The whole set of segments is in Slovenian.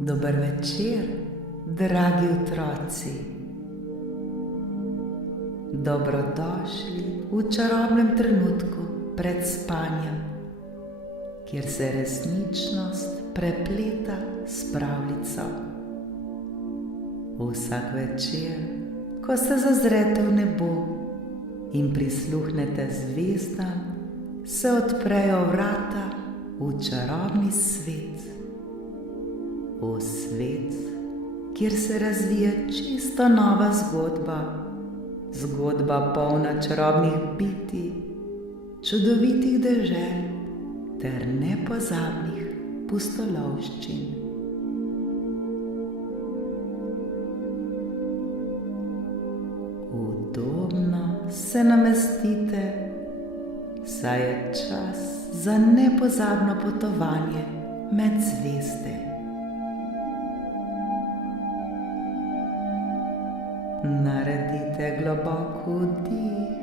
Dober večer, dragi otroci. Dobrodošli v čarobnem trenutku pred spanjem, kjer se resničnost prepleta s pravljico. Vsak večer, ko se zazrete v nebo in prisluhnete zvezdam, se odprejo vrata v čarobni svet. V svet, kjer se razvija čisto nova zgodba, zgodba polna čarobnih bitij, čudovitih dežel ter nepozabnih pustolovščin. Udobno se namestite, saj je čas za nepozabno potovanje med zvezde. Naredite globok vdih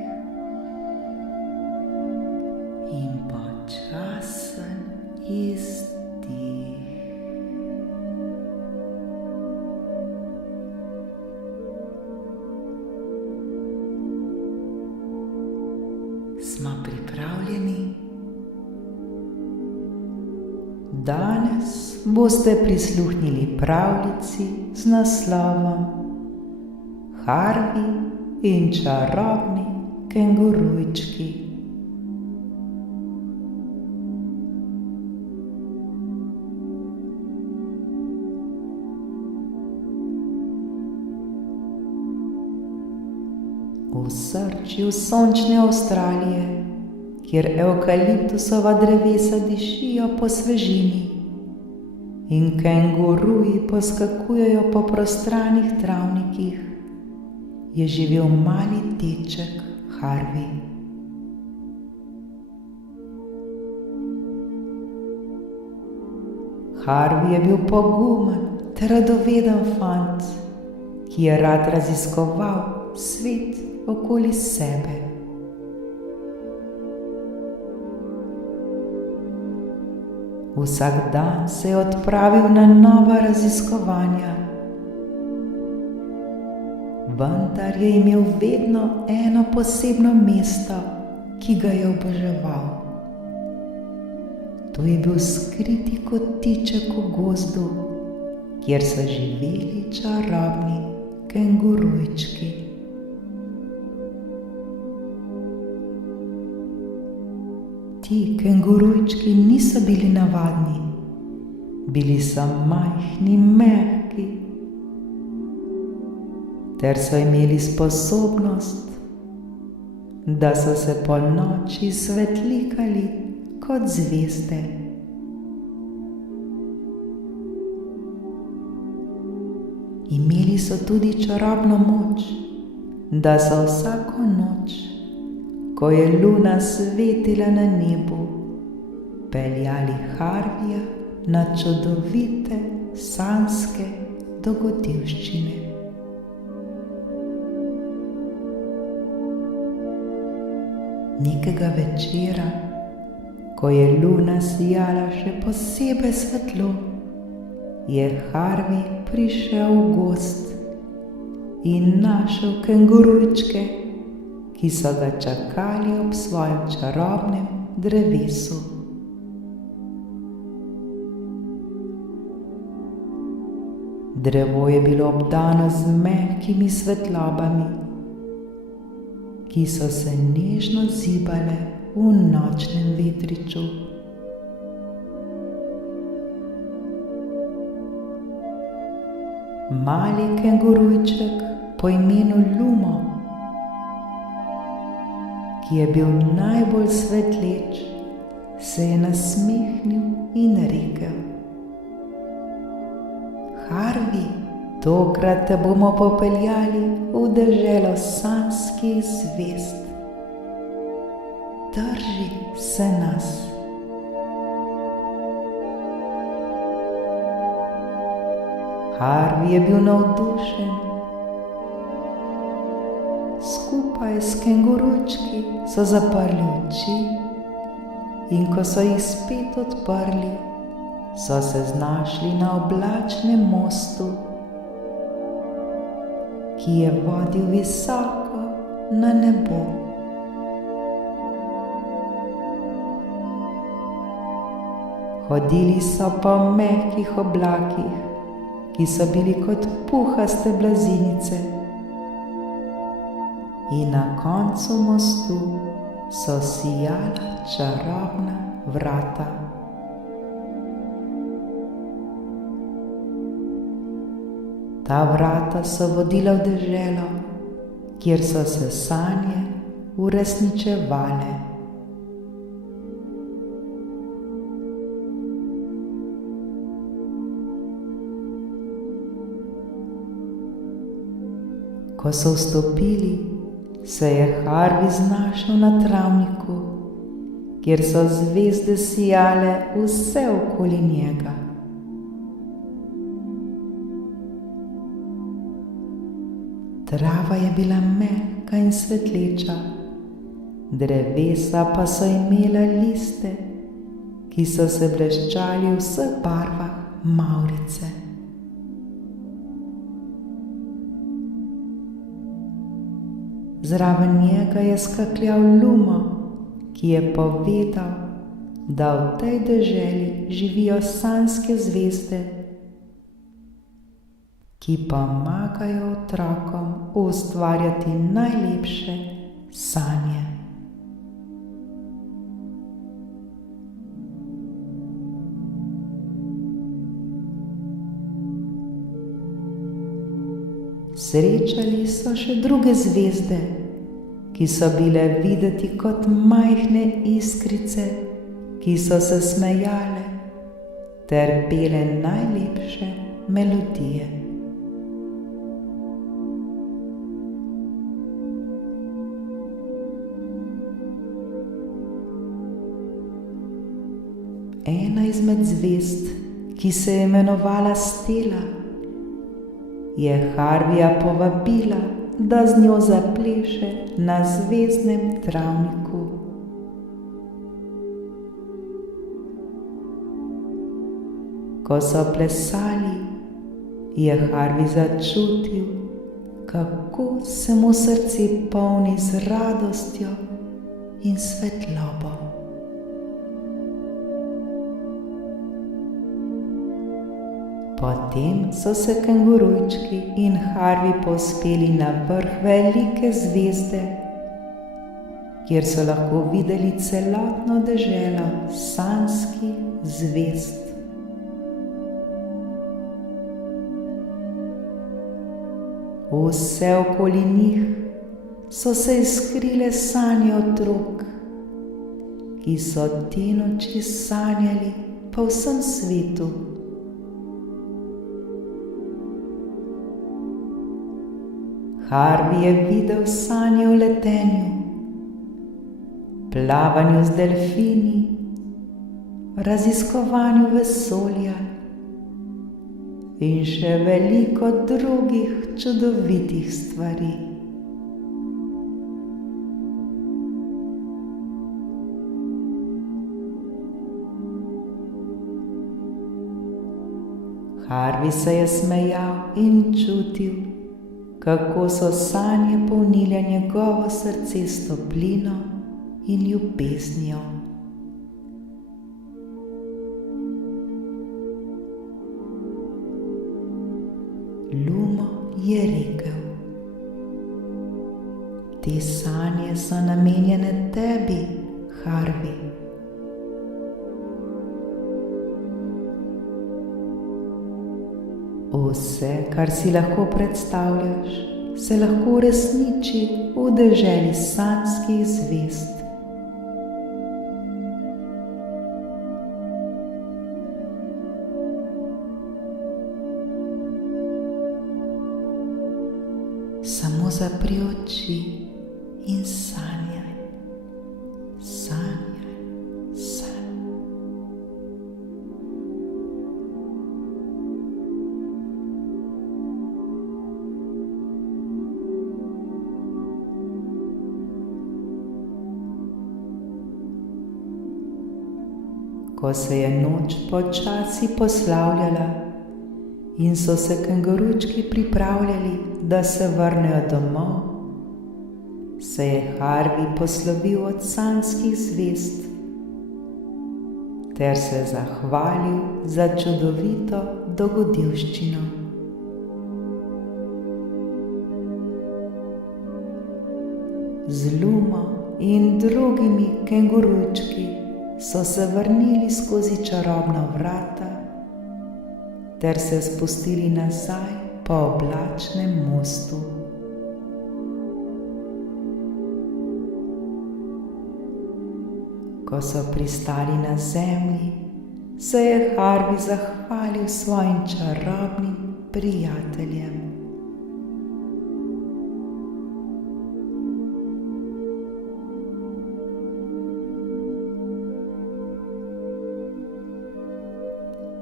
in počasen izdih. Smo pripravljeni? Danes boste prisluhnili pravljici z naslovom Harvey in čarobni kengurujčki. V srčju sončne Avstralije, kjer evkaliptusova drevesa dišijo po svežini in kenguruji poskakujejo po prostranih travnikih, je živel mali deček Harvey. Harvey je bil pogumen ter radoveden fant, ki je rad raziskoval svet okoli sebe. Vsak dan se je odpravil na nova raziskovanja, vendar je imel vedno eno posebno mesto, ki ga je oboževal. To je bil skriti kotiček v gozdu, kjer so živeli čarobni kengurujčki. Ti kengurujčki niso bili navadni, bili so majhni, mehki, ter so imeli sposobnost, da so se po noči svetlikali kot zvezde. Imeli so tudi čarobno moč, da so vsako noč, ko je luna svetila na nebu, peljali Harveyja na čudovite sanjske dogodivščine. Nekega večera, ko je luna sijala še posebej svetlo, je Harvey prišel v gozd in našel kengurujčke, ki so ga čakali ob svojem čarobnem drevesu. Drevo je bilo obdano z mehkimi svetlobami, ki so se nežno zibale v nočnem vetriču. Mali kengurujček po imenu Lumo, ki je bil najbolj svetleč, se je nasmehnil in rekel: Harvey, tokrat te bomo popeljali v deželo sanjskih zvezd. Drži se nas. Harvey je bil navdušen. Skupaj s kengurujčki so zaprli oči in ko so jih spet odprli, so se znašli na oblačnem mostu, ki je vodil visoko na nebo. Hodili so po mehkih oblakih, ki so bili kot puhaste blazinice, in na koncu mostu so sijala čarobna vrata. Ta vrata so vodila v deželo, kjer so se sanje uresničevale. Ko so vstopili, se je Harvey znašel na travniku, kjer so zvezde sijale vse okoli njega. Trava je bila mehka in svetleča, drevesa pa so imela liste, ki so se bleščali v vseh barvah mavrice. Zraven njega je skakljal Lumo, ki je povedal, da v tej deželi živijo sanjske zvezde, ki pomagajo otrokom ustvarjati najlepše sanje. Srečali so še druge zvezde, ki so bile videti kot majhne iskrice, ki so se smejale ter pele najlepše melodije. Ena izmed zvezd, ki se je imenovala Stela, je Harveyja povabila, da z njo zapleše na zvezdnem travniku. Ko so plesali, je Harvey začutil, kako se mu srce polni z radostjo in svetlobo. Potem so se kengurujčki in Harvey povzpeli na vrh velike zvezde, kjer so lahko videli celotno deželo sanjskih zvezd. Vse okoli njih so se iskrile sanje otrok, ki so te noči sanjali po vsem svetu. Harvey je videl sanje o letenju, plavanju z delfini, raziskovanju vesolja in še veliko drugih čudovitih stvari. Harvey se je smejal in čutil, kako so sanje polnile njegovo srce s toplino in ljubeznijo. Lumo je rekel: te sanje so namenjene tebi, Harvey. Vse, kar si lahko predstavljaš, se lahko uresniči v deželi sanjskih zvezd. Samo zapri oči in sanjaj, sanjaj, sanjaj. Ko se je noč počasi poslavljala in so se kengurujčki pripravljali, da se vrnejo domov, se je Harvey poslovil od sanjskih zvezd ter se zahvalil za čudovito dogodivščino. Z Lumo in drugimi kengurujčki so se vrnili skozi čarobna vrata ter se spustili nazaj po oblačnem mostu. Ko so pristali na zemlji, se je Harvey zahvalil svojim čarobnim prijateljem.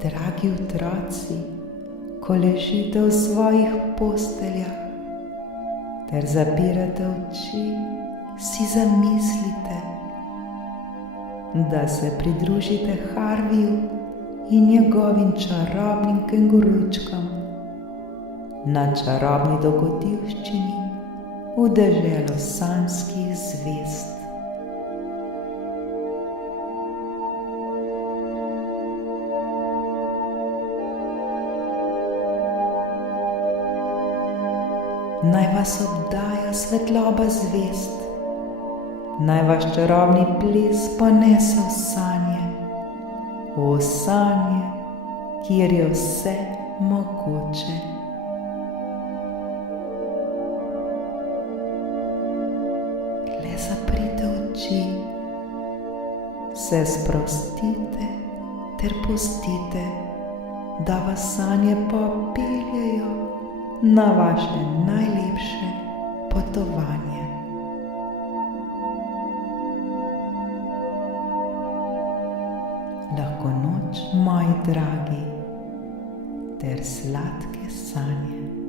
Dragi otroci, ko ležite v svojih posteljah ter zapirate oči, si zamislite, da se pridružite Harveyju in njegovim čarobnim kengurujčkom na čarobni dogodivščini v deželo sanjskih zvezd. Naj vas obdaja svetloba zvezd, naj vas čarobni ples ponese v sanje, kjer je vse mogoče. Le zaprite oči, se sprostite ter pustite, da vas sanje popeljejo na vaše najlepše potovanje. Lahko noč, moji dragi, ter sladke sanje.